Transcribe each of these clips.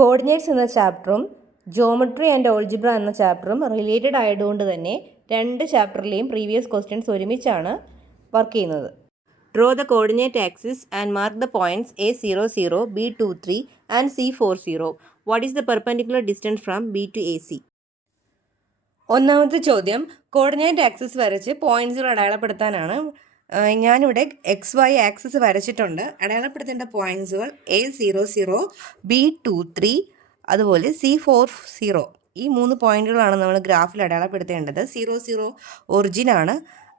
Coordinates എന്ന ചാപ്റ്ററും geometry and algebra എന്ന ചാപ്റ്ററും related ആയതുകൊണ്ട് തന്നെ രണ്ട് ചാപ്റ്ററിലെയും പ്രീവിയസ് ക്വസ്റ്റ്യൻസ് ഒരുമിച്ചാണ് വർക്ക് ചെയ്യുന്നത്. Draw the coordinate axis and mark the points A00, B23 and C40. What is the perpendicular distance from B to AC? ഒന്നാമത്തെ ചോദ്യം coordinate axis വരച്ച് പോയിന്റ്സുകൾ അടയാളപ്പെടുത്താനാണ്. ഞാനിവിടെ XY ആക്സിസ് വരച്ചിട്ടുണ്ട്. അടയാളപ്പെടുത്തേണ്ട പോയിന്റ്സുകൾ A00, B23 അതുപോലെ C40. ഈ 3 പോയിന്റുകളാണ് നമ്മൾ ഗ്രാഫിൽ അടയാളപ്പെടുത്തേണ്ടത്. 00 ഒറിജിനാണ്,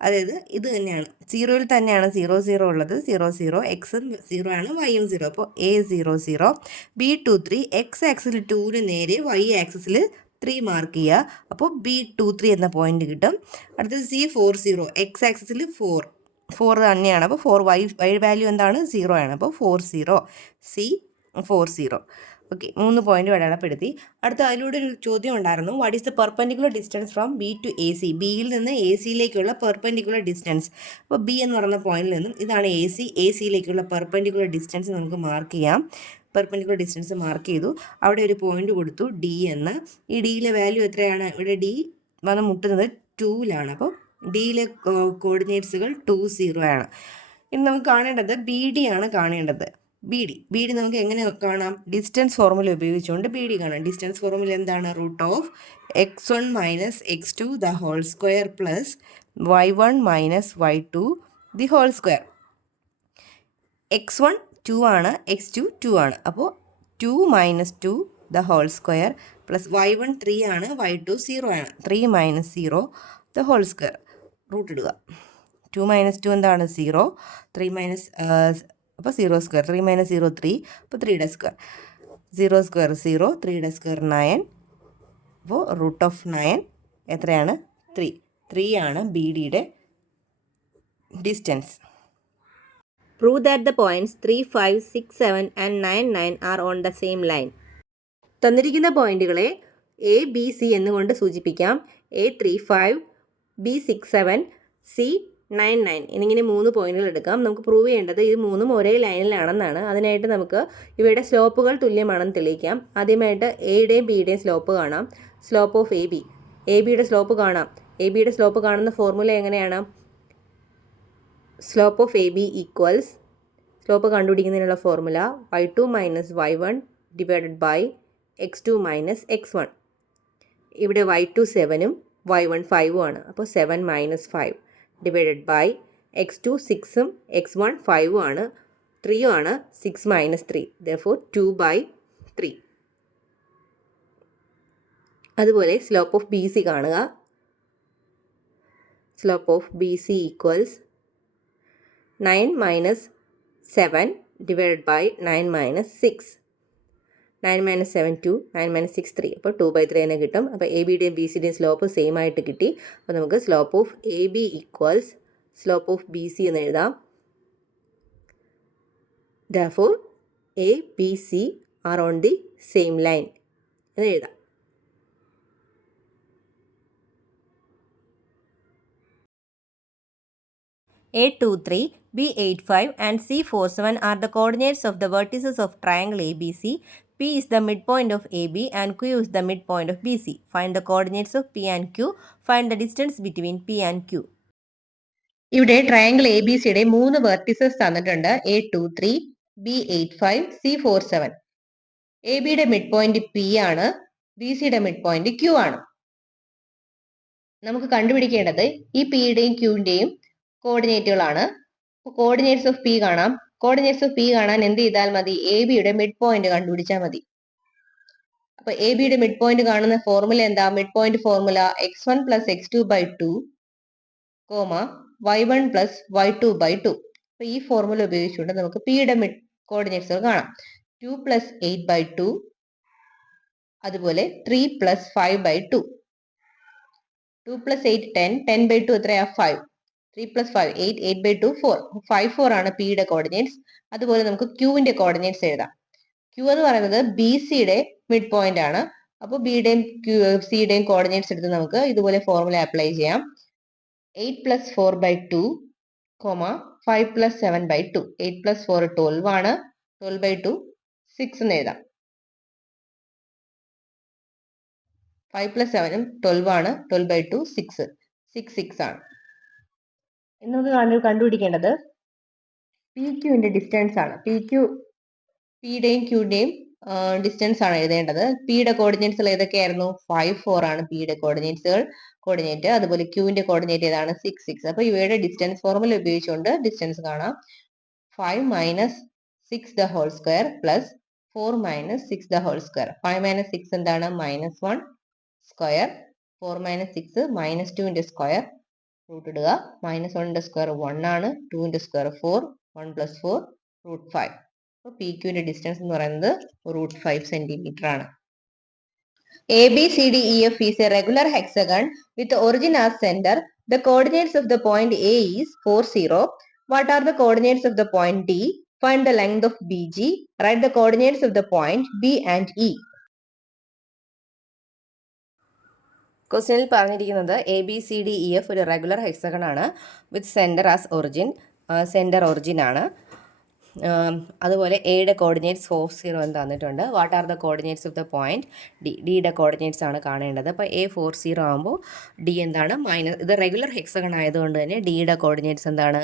അതായത് ഇത് തന്നെയാണ്, 0യിൽ തന്നെയാണ് 00 ഉള്ളത്. 00 എക്സും 0 ആണ്, വൈയും 0. അപ്പോൾ A00. B23 എക്സ് ആക്സിൽ 2ന് നേരെ വൈ ആക്സിസിൽ 3 മാർക്ക് ചെയ്യുക. അപ്പോൾ B23 എന്ന പോയിന്റ് കിട്ടും. അടുത്തത് C40 എക്സ് ആക്സിസിൽ 4 തന്നെയാണ്. അപ്പോൾ 4 വൈ വാല്യൂ എന്താണ്? 0 ആണ്. അപ്പോൾ 40 C40. ഓക്കെ, 3 പോയിന്റ് അടയാളപ്പെടുത്തി. അടുത്ത അതിലൂടെ ഒരു ചോദ്യം ഉണ്ടായിരുന്നു, what is the perpendicular distance from B to AC? ബിയിൽ നിന്ന് എ സിയിലേക്കുള്ള പെർപെൻഡിക്കുലർ ഡിസ്റ്റൻസ്. അപ്പോൾ ബി എന്ന് പറയുന്ന പോയിന്റിൽ നിന്നും ഇതാണ് എ സിയിലേക്കുള്ള പെർപെൻഡിക്കുലർ ഡിസ്റ്റൻസ് നമുക്ക് മാർക്ക് ചെയ്യാം. പെർപെൻഡിക്കുലർ ഡിസ്റ്റൻസ് മാർക്ക് ചെയ്തു. അവിടെ ഒരു പോയിന്റ് കൊടുത്തു ഡി എന്ന്. ഈ ഡിയിലെ വാല്യൂ എത്രയാണ്? ഇവിടെ ഡി വന്ന് മുട്ടുന്നത് 2ലാണ്. അപ്പോൾ ഡിയിലെ കോർഡിനേറ്റ്സുകൾ 20 ആണ്. ഇനി നമുക്ക് കാണേണ്ടത് ബി ഡി ആണ് കാണേണ്ടത്. ബി ഡി നമുക്ക് എങ്ങനെ കാണാം? ഡിസ്റ്റൻസ് ഫോർമുല ഉപയോഗിച്ചുകൊണ്ട് ബി ഡി കാണാം. ഡിസ്റ്റൻസ് ഫോർമുല എന്താണ്? √(x1 - x2) the whole square plus y1 - y2 the whole square. x1 2 ആണ്, x2 2 ആണ്. അപ്പോൾ 2 - 2 the whole square plus y1 3 ആണ്, y2 0 ആണ്. 3 - 0 ദ ഹോൾ സ്ക്വയർ. റൂട്ട് ഇടുക. 2 - 2 എന്താണ്? 0. 3 അപ്പോൾ 0 സ്ക്വയർ. 3 - 0 3. അപ്പോൾ 3യുടെ സ്ക്വയർ. 0 സ്ക്വയർ 0, 3യുടെ സ്ക്വയർ 9. അപ്പോൾ √9 എത്രയാണ്? 3 ആണ് ബി ഡിയുടെ distance. Prove that the points 3, 5, 6, 7 and 9, 9 are on the same line. തന്നിരിക്കുന്ന പോയിന്റുകളെ A, B, C എന്നുകൊണ്ട് സൂചിപ്പിക്കാം. A35, B67, C99 എന്നിങ്ങനെ 3 പോയിന്റുകൾ എടുക്കാം. നമുക്ക് പ്രൂവ് ചെയ്യേണ്ടത് ഇത് 3ഉം ഒരേ ലൈനിലാണെന്നാണ്. അതിനായിട്ട് നമുക്ക് ഇവയുടെ സ്ലോപ്പുകൾ തുല്യമാണെന്ന് തെളിയിക്കാം. ആദ്യമായിട്ട് എയുടെയും ബിയുടെയും സ്ലോപ്പ് കാണാം. സ്ലോപ്പ് ഓഫ് എ ബിയുടെ സ്ലോപ്പ് കാണാം. എ ബിയുടെ സ്ലോപ്പ് കാണുന്ന ഫോർമുല എങ്ങനെയാണ്? Slope of A B equals, slope കണ്ടുപിടിക്കുന്നതിനുള്ള formula y2 - y1 divided by x2 - x1. ഇവിടെ y2 7ഉം y1 5ഉം ആണ്. അപ്പോൾ 7 - 5 ഡിവൈഡഡ് ബൈ x2 6ഉം x1 5ഉം ആണ്, 3ഉം ആണ്. 6 - 3 therefore 2/3. അതുപോലെ സ്ലോപ്പ് ഓഫ് ബി സി കാണുക. Slope of B C equals 9 - 7 divided by 9 - 6. 9 - 7 2, 9 - 6 3. അപ്പോൾ 2/3 തന്നെ കിട്ടും. അപ്പോൾ എ ബിയുടെയും ബി സിയുടെയും സ്ലോപ്പ് സെയിം ആയിട്ട് കിട്ടി. അപ്പോൾ നമുക്ക് slope of A B equals slope of B C എന്ന് എഴുതാം. therefore A, B, C are on the same line എന്ന് എഴുതാം. A23, B85 and C47 are the coordinates of the vertices of triangle ABC. P is the midpoint of AB and Q is the midpoint of BC. Find the coordinates of P and Q. Find the distance between P and Q. ഇവിടെ triangle A B സിയുടെ 3 vertices തന്നിട്ടുണ്ട്. A23, B85, C47. A ബിയുടെ mid point P ആണ്, B സിയുടെ mid point Q ആണ്. നമുക്ക് കണ്ടുപിടിക്കേണ്ടത് ഈ പിയുടെയും ക്യൂവിന്റെയും കോർഡിനേറ്റുകളാണ്. കോർഡിനേറ്റ്സ് ഓഫ് പി കാണാം. കോർഡിനേറ്റ്സ് ഓഫ് പി കാണാൻ എന്ത് ചെയ്താൽ മതി? എ ബിയുടെ മിഡ് പോയിന്റ് കണ്ടുപിടിച്ചാൽ മതി. അപ്പൊ എ ബിയുടെ മിഡ് പോയിന്റ് കാണുന്ന ഫോർമുല എന്താ? Mid point formula x1 + x2/2, y1 + y2/2. അപ്പൊ ഈ ഫോർമുല ഉപയോഗിച്ചുകൊണ്ട് നമുക്ക് പിയുടെ മിഡ് കോർഡിനേറ്റ്സുകൾ കാണാം. 2 + 8/2, അതുപോലെ 3 + 5/2. 2 + 8 10, 10/2 എത്രയാ? 5. 3 + 5 8, 8/2 4. 5 4 ആണ് പിയുടെ കോർഡിനേറ്റ്സ്. അതുപോലെ നമുക്ക് ക്യൂവിന്റെ കോർഡിനേറ്റ്സ് എഴുതാം. ക്യൂ എന്ന് പറയുന്നത് ബി സിയുടെ മിഡ് പോയിന്റ് ആണ്. അപ്പോൾ ബിയുടെയും സിയുടെയും കോർഡിനേറ്റ്സ് എടുത്ത് നമുക്ക് ഇതുപോലെ ഫോർമുല അപ്ലൈ ചെയ്യാം. 8 + 4/2, 5 + 7/2. 8 + 4 12 ആണ്, 12/2 6 എന്ന് എഴുതാം. 5 + 7 12 ആണ്. 12/2 6. 6 ആണ്. ഇനി നമുക്ക് കണ്ടുപിടിക്കേണ്ടത് പി ക്യൂവിൻ്റെ ഡിസ്റ്റൻസ് ആണ്. പിയുടെയും ക്യൂവിൻ്റെയും ഡിസ്റ്റൻസ് ആണ് എഴുതേണ്ടത്. പിയുടെ കോർഡിനേറ്റ്സുകൾ ഏതൊക്കെയായിരുന്നു? 5 4 ആണ് പിയുടെ കോർഡിനേറ്റ്. അതുപോലെ ക്യൂവിന്റെ കോർഡിനേറ്റ് ഏതാണ്? 6 6. അപ്പോൾ ഇവയുടെ ഡിസ്റ്റൻസ് ഫോർമുല ഉപയോഗിച്ചുകൊണ്ട് ഡിസ്റ്റൻസ് കാണാം. 5 - 6 the whole square plus 4 - 6 the whole square. 5 - 6 എന്താണ്? -1 സ്ക്വയർ. 4 - 6 -2ന്റെ സ്ക്വയർ. റൂട്ട് ഇടുക. -1ന്റെ സ്ക്വയർ 1 ആണ്. 2ന്റെ സ്ക്വയർ 4. 1 + 4 √5. അപ്പോൾ പി ക്യൂവിന്റെ ഡിസ്റ്റൻസ് എന്ന് പറയുന്നത് √5 സെന്റിമീറ്റർ ആണ്. ABCDEF is a regular hexagon with origin as center. The coordinates of the point A is 4 0. What are the coordinates of the point D? Find the length of BG. Write the coordinates of the point B and E. ക്വസ്റ്റ്യനിൽ പറഞ്ഞിരിക്കുന്നത് ABCDEF ഒരു regular hexagon ആണ് വിത്ത് centre as origin. Centre origin ആണ്. അതുപോലെ എയുടെ coordinates 4 0 എന്ന് തന്നിട്ടുണ്ട്. What are the coordinates of the point D? ഡിയുടെ കോർഡിനേറ്റ്സ് ആണ് കാണേണ്ടത്. അപ്പോൾ A 4 0 ആകുമ്പോൾ ഡി എന്താണ്? ഇത് റെഗുലർ ഹെക്സഗൺ ആയതുകൊണ്ട് തന്നെ ഡിയുടെ കോർഡിനേറ്റ്സ് എന്താണ്?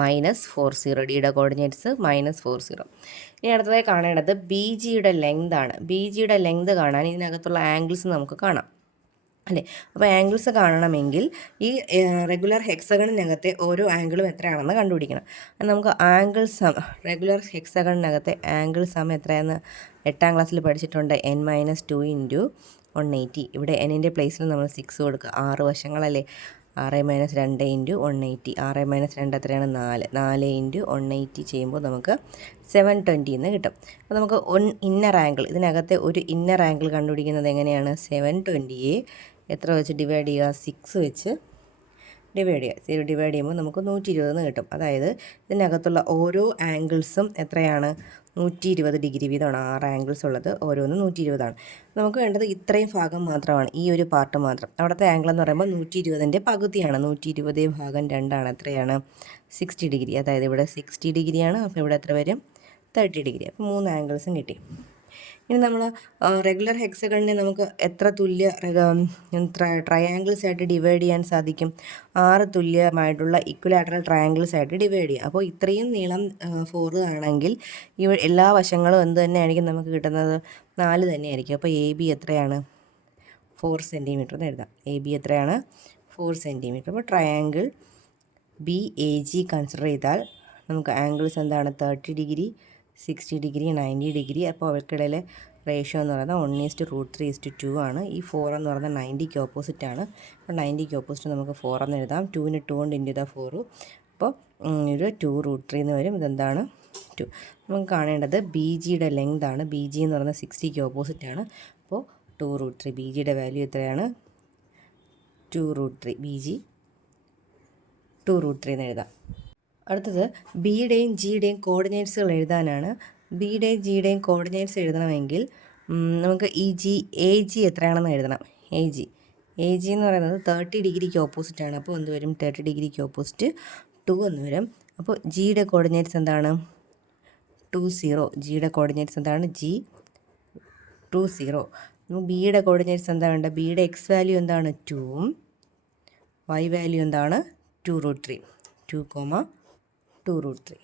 -4 0. ഡിയുടെ കോർഡിനേറ്റ്സ് -4 0. ഇനി അടുത്തതായി കാണേണ്ടത് ബി ജിയുടെ ലെങ്ത് ആണ്. ബി ജിയുടെ ലെങ്ത് കാണാൻ ഇതിനകത്തുള്ള ആംഗിൾസ് നമുക്ക് കാണാം അല്ലേ? അപ്പോൾ ആംഗിൾസ് കാണണമെങ്കിൽ ഈ റെഗുലർ ഹെക്സഗണിനകത്തെ ഓരോ ആംഗിളും എത്രയാണെന്ന് കണ്ടുപിടിക്കണം. നമുക്ക് റെഗുലർ ഹെക്സഗണിനകത്തെ ആംഗിൾ സം എത്രയാണെന്ന് 8ാം ക്ലാസ്സിൽ പഠിച്ചിട്ടുണ്ട്. n - 2 × 180. ഇവിടെ എന്നിൻ്റെ പ്ലേസിൽ നമ്മൾ 6 കൊടുക്കുക. 6 വശങ്ങളല്ലേ? 6 - 2 × 180. 6 - 2 എത്രയാണ്? 4. 4 × 180 ചെയ്യുമ്പോൾ നമുക്ക് 720 എന്ന് കിട്ടും. അപ്പോൾ നമുക്ക് ഇന്നർ ആംഗിൾ, ഇതിനകത്തെ ഒരു ഇന്നർ ആംഗിൾ കണ്ടുപിടിക്കുന്നത് എങ്ങനെയാണ്? 720യെ എത്ര വെച്ച് ഡിവൈഡ് ചെയ്യുക? 6 വെച്ച് ഡിവൈഡ് ചെയ്യുക. ഡിവൈഡ് ചെയ്യുമ്പോൾ നമുക്ക് 120 എന്ന് കിട്ടും. അതായത് ഇതിനകത്തുള്ള ഓരോ ആംഗിൾസും എത്രയാണ്? 120 ഡിഗ്രി വീതമാണ്. 6 ആംഗിൾസ് ഉള്ളത്, ഓരോന്നും 120 ആണ്. നമുക്ക് വേണ്ടത് ഇത്രയും ഭാഗം മാത്രമാണ്, ഈ ഒരു പാർട്ട് മാത്രം. അവിടുത്തെ ആംഗിൾ എന്ന് പറയുമ്പോൾ 120ൻ്റെ പകുതിയാണ്. 120 / 2 ആണ്. എത്രയാണ്? 60 ഡിഗ്രി. അതായത് ഇവിടെ 60 ഡിഗ്രിയാണ്. അപ്പോൾ ഇവിടെ എത്ര വരും? 30 ഡിഗ്രി. അപ്പോൾ 3 ആംഗിൾസും കിട്ടി. ഇനി നമ്മൾ റെഗുലർ ഹെക്സഗണിനെ നമുക്ക് എത്ര ട്രയാങ്കിൾസ് ആയിട്ട് ഡിവൈഡ് ചെയ്യാൻ സാധിക്കും? 6 തുല്യമായിട്ടുള്ള ഇക്വലാറ്ററൽ ട്രയാങ്കിൾസ് ആയിട്ട് ഡിവൈഡ് ചെയ്യാം. അപ്പോൾ ഇത്രയും നീളം 4 ആണെങ്കിൽ എല്ലാ വശങ്ങളും എന്ത് തന്നെയായിരിക്കും നമുക്ക് കിട്ടുന്നത്? 4 തന്നെയായിരിക്കും. അപ്പോൾ AB എത്രയാണ്? 4 സെൻറ്റിമീറ്റർ എന്ന് എഴുതാം. AB എത്രയാണ്? 4 സെൻറ്റിമീറ്റർ. അപ്പോൾ ട്രയാങ്കിൾ BAG കൺസിഡർ ചെയ്താൽ നമുക്ക് ആംഗിൾസ് എന്താണ്? 30 ഡിഗ്രി, 60 ഡിഗ്രി, 90 ഡിഗ്രി. അപ്പോൾ അവർക്കിടയിലെ റേഷ്യോ എന്ന് പറയുന്നത് 1:3:2 ആണ്. ഈ 4 എന്ന് പറയുന്നത് 90ക്ക് ഓപ്പോസിറ്റ് ആണ്. അപ്പോൾ 90ക്ക് ഓപ്പോസിറ്റ് നമുക്ക് 4 എന്ന് എഴുതാം. 2ന് 2 കൊണ്ട് ഇൻറ്റു 4. അപ്പോൾ ഒരു 2√3 എന്ന് വരും. ഇതെന്താണ്? 2. നമുക്ക് കാണേണ്ടത് ബി ജിയുടെ ലെങ്ത് ആണ്. ബി ജി എന്ന് പറയുന്നത് 60ക്ക് ഓപ്പോസിറ്റ് ആണ്. അപ്പോൾ 2√3. ബി ജിയുടെ വാല്യൂ എത്രയാണ്? 2√3. ബി ജി 2√3 എന്ന് എഴുതാം. അടുത്തത് ബിയുടെയും ജിയുടെയും കോർഡിനേറ്റ്സുകൾ എഴുതാനാണ്. ബിയുടെയും ജിയുടെയും കോർഡിനേറ്റ്സ് എഴുതണമെങ്കിൽ നമുക്ക് എ ജി എത്രയാണെന്ന് എഴുതണം. എ ജി എന്ന് പറയുന്നത് 30 ഡിഗ്രിക്ക് ഓപ്പോസിറ്റ് ആണ്. അപ്പോൾ എന്ത് വരും? 30 ഡിഗ്രിക്ക് ഓപ്പോസിറ്റ് 2 എന്ന് വരും. അപ്പോൾ ജിയുടെ കോർഡിനേറ്റ്സ് എന്താണ്? 20. ജിയുടെ കോർഡിനേറ്റ്സ് എന്താണ്? G 20. ബിയുടെ കോർഡിനേറ്റ്സ് എന്താ വേണ്ടത്? ബിയുടെ എക്സ് വാല്യൂ എന്താണ്? 2ഉം വൈ വാല്യൂ എന്താണ്? 2√3. 2, 2√3.